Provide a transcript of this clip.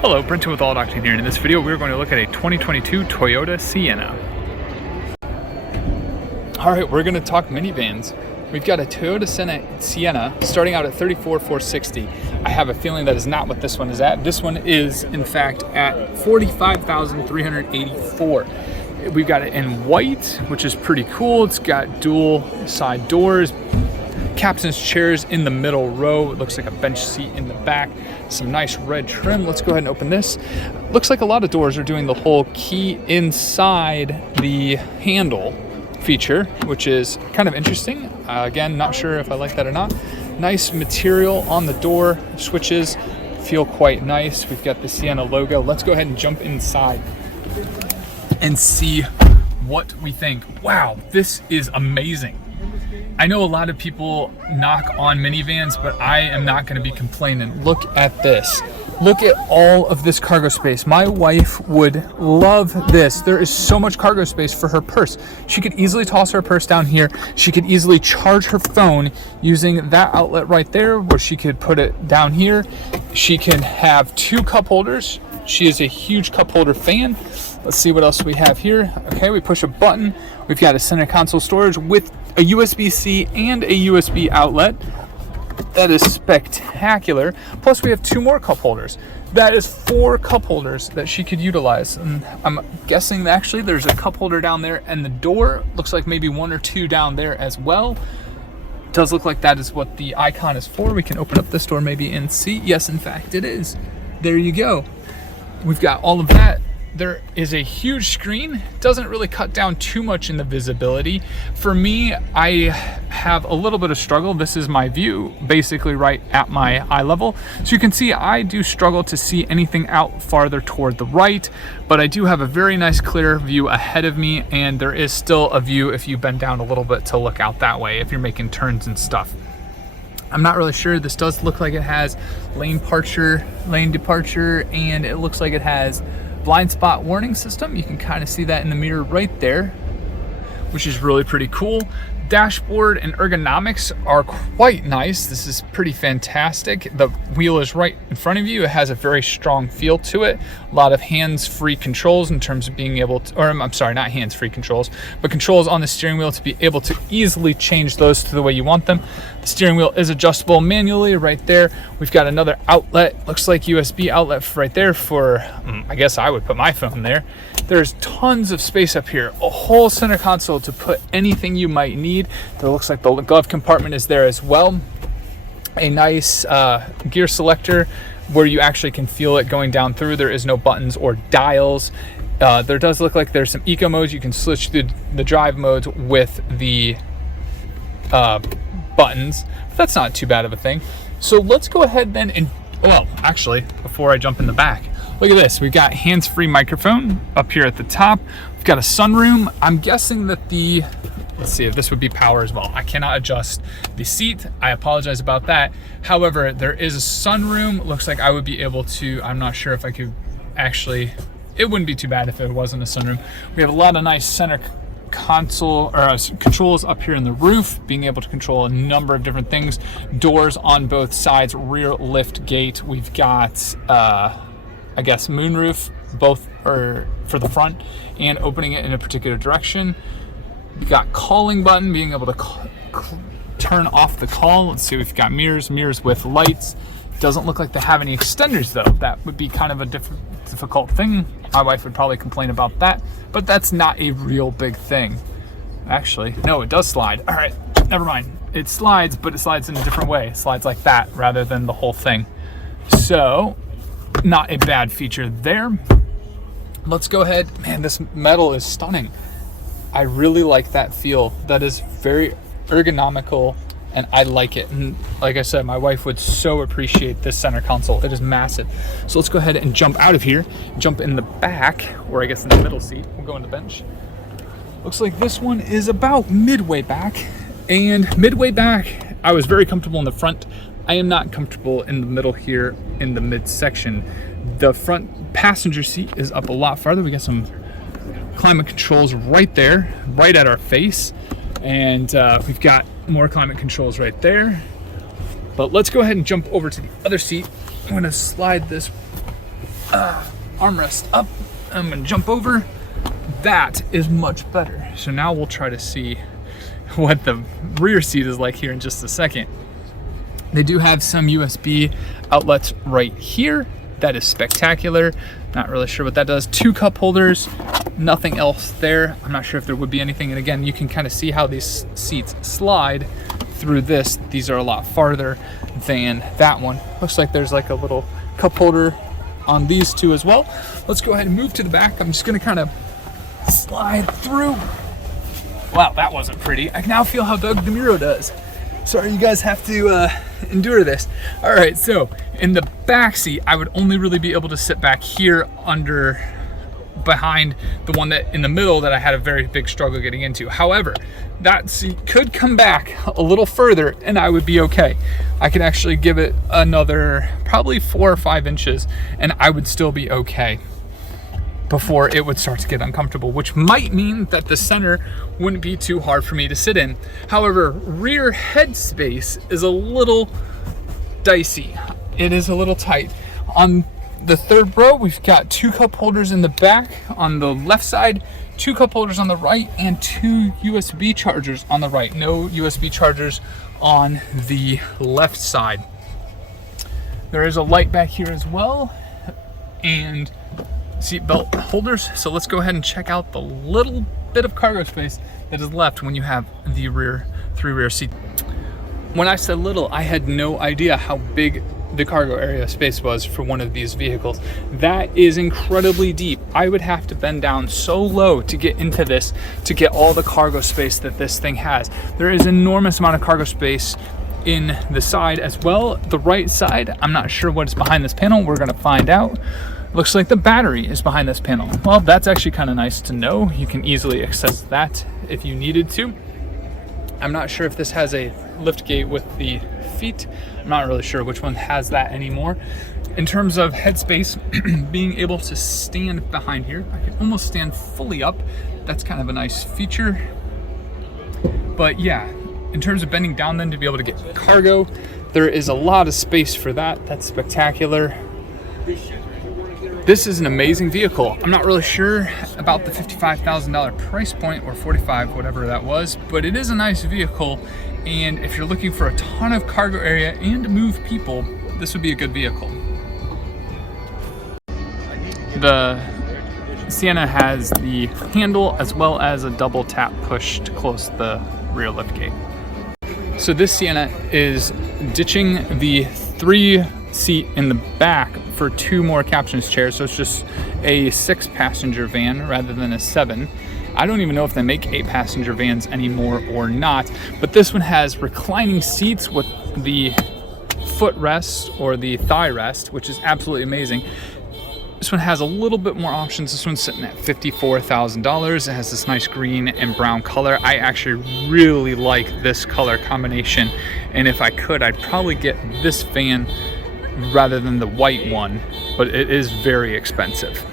Hello, Brenton with All Doctor here, and in this video we're going to look at a 2022 Toyota Sienna. Alright, we're going to talk minivans. We've got a Toyota Sienna starting out at $34,460. I have a feeling that is not what this one is at. This one is, in fact, at $45,384. We've got it in white, which is pretty cool. It's got dual side doors, captain's chairs in the middle row. It looks like a bench seat in the back. Some nice red trim. Let's go ahead and open this. Looks like a lot of doors are doing the whole key inside the handle feature, which is kind of interesting. Again, not sure if I like that or not. Nice material on the door. Switches feel quite nice. We've got the Sienna logo. Let's go ahead and jump inside and see what we think. Wow, this is amazing. I know a lot of people knock on minivans, but I am not going to be complaining. Look at this. Look at all of this cargo space. My wife would love this. There is so much cargo space for her purse. She could easily toss her purse down here. She could easily charge her phone using that outlet right there, where she could put it down here. She can have 2 cup holders. She is a huge cup holder fan. Let's see what else we have here. Okay, we push a button. We've got a center console storage with a USB-C and a USB outlet. That is spectacular. Plus we have 2 more cup holders. That is 4 cup holders that she could utilize. And I'm guessing that actually there's a cup holder down there, and the door looks like maybe 1 or 2 down there as well. Does look like that is what the icon is for. We can open up this door maybe and see. Yes, in fact it is. There you go. We've got all of that. There is a huge screen. Doesn't really cut down too much in the visibility. For me, I have a little bit of struggle. This is my view, basically right at my eye level. So you can see I do struggle to see anything out farther toward the right, but I do have a very nice clear view ahead of me, and there is still a view if you bend down a little bit to look out that way if you're making turns and stuff. I'm not really sure. This does look like it has lane departure, and it looks like it has blind spot warning system. You can kind of see that in the mirror right there, which is really pretty cool. Dashboard and ergonomics are quite nice. This is pretty fantastic. The wheel is right in front of you. It has a very strong feel to it. A lot of hands-free controls in terms of being able to, or I'm sorry, not hands-free controls, but controls on the steering wheel to be able to easily change those to the way you want them. The steering wheel is adjustable manually right there. We've got another outlet, looks like USB outlet right there for, I guess I would put my phone there. There's tons of space up here, a whole center console to put anything you might need. There looks like the glove compartment is there as well. A nice gear selector where you actually can feel it going down through. There is no buttons or dials. There does look like there's some eco modes. You can switch through the drive modes with the buttons. But that's not too bad of a thing. So let's go ahead then and, well, actually, before I jump in the back, look at this. We've got hands-free microphone up here at the top. We've got a sunroom. I'm guessing that let's see if this would be power as well. I cannot adjust the seat. I apologize about that. However, there is a sunroom. Looks like I would be able to, I'm not sure if I could actually, it wouldn't be too bad if it wasn't a sunroom. We have a lot of nice center console or controls up here in the roof, being able to control a number of different things. Doors on both sides, rear lift gate. We've got, I guess, moonroof, both are for the front and opening it in a particular direction. We've got calling button, being able to turn off the call. Let's see, we've got mirrors with lights. Doesn't look like they have any extenders though. That would be kind of a difficult thing. My wife would probably complain about that, but that's not a real big thing. Actually, no, it does slide. All right, never mind. It slides, but it slides in a different way. It slides like that rather than the whole thing. So, not a bad feature there. Let's go ahead. Man, this metal is stunning. I really like that feel. That is very ergonomical, and I like it. And like I said, my wife would so appreciate this center console. It is massive. So let's go ahead and jump out of here, jump in the back, or I guess in the middle seat. We'll go on the bench. Looks like this one is about midway back. And midway back, I was very comfortable in the front. I am not comfortable in the middle here in the midsection. The front passenger seat is up a lot farther. We got some climate controls right there, right at our face. And we've got more climate controls right there. But let's go ahead and jump over to the other seat. I'm gonna slide this armrest up. I'm gonna jump over. That is much better. So now we'll try to see what the rear seat is like here in just a second. They do have some USB outlets right here. That is spectacular. Not really sure what that does. 2 cup holders, nothing else there. I'm not sure if there would be anything. And again, you can kind of see how these seats slide through this. These are a lot farther than that one. Looks like there's like a little cup holder on these two as well. Let's go ahead and move to the back. I'm just gonna kind of slide through. Wow, that wasn't pretty. I can now feel how Doug DeMuro does. Sorry, you guys have to endure this. All right, so in the back seat, I would only really be able to sit back here behind the one that in the middle that I had a very big struggle getting into. However, that seat could come back a little further and I would be okay. I could actually give it another probably 4 or 5 inches and I would still be okay before it would start to get uncomfortable, which might mean that the center wouldn't be too hard for me to sit in. However, rear head space is a little dicey. It is a little tight. On the third row, we've got 2 cup holders in the back on the left side, 2 cup holders on the right, and 2 USB chargers on the right. No USB chargers on the left side. There is a light back here as well, and seat belt holders. So let's go ahead and check out the little bit of cargo space that is left when you have the 3 rear seats. When I said little, I had no idea how big the cargo area space was for one of these vehicles. That is incredibly deep. I would have to bend down so low to get into this to get all the cargo space that this thing has. There is an enormous amount of cargo space in the side as well. The right side, I'm not sure what is behind this panel. We're gonna find out. Looks like the battery is behind this panel. Well, that's actually kind of nice to know. You can easily access that if you needed to. I'm not sure if this has a lift gate with the feet. I'm not really sure which one has that anymore. In terms of headspace, being able to stand behind here, I can almost stand fully up. That's kind of a nice feature. But yeah, in terms of bending down then to be able to get cargo, there is a lot of space for that. That's spectacular. This is an amazing vehicle. I'm not really sure about the $55,000 price point, or 45, whatever that was, but it is a nice vehicle. And if you're looking for a ton of cargo area and to move people, this would be a good vehicle. The Sienna has the handle as well as a double tap push to close the rear lift gate. So this Sienna is ditching the 3 seat in the back for 2 more captain's chairs, so it's just a 6-passenger van rather than a 7. I don't even know if they make 8-passenger vans anymore or not, but this one has reclining seats with the footrest or the thigh rest, which is absolutely amazing. This one has a little bit more options. This one's sitting at $54,000. It has this nice green and brown color. I actually really like this color combination, and if I could, I'd probably get this van rather than the white one, but it is very expensive.